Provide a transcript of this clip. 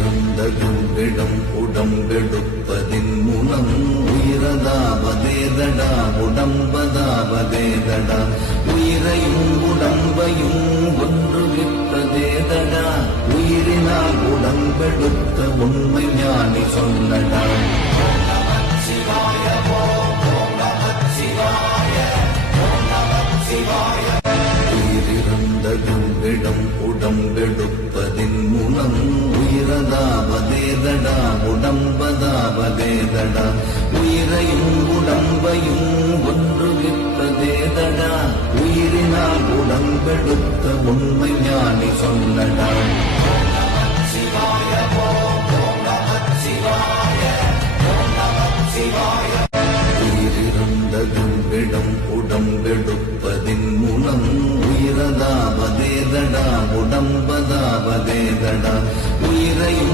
உயிரிறந்த கும்பிடம் உடம்பெடுப்பதின் மூலம் உயிரதாவதேதடா உடம்பதாவதேதடா உயிரையும் உடம்பையும் ஒன்று விற்பதேதடா உயிரினால் உடம்பெடுத்த உண்மை ஞானி சொல்லடா. உயிரிறந்த கும்பிடம் உடம்பெடுப்பதின் மூலம் உயிரதாவதேதடா உடம்பதாவதேதடா உயிரையும் உடம்பையும் ஒன்று விற்பதேதடா உயிரினால் உடம்பெடுத்த உண்மை ஞானி சொல்லடா. உயிரிறந்த கும்பிடம் உடம்பெடுப்பதின் மூலம் உயிரதாவதேதடா உடம்பதாவதேதடா உயிரையும்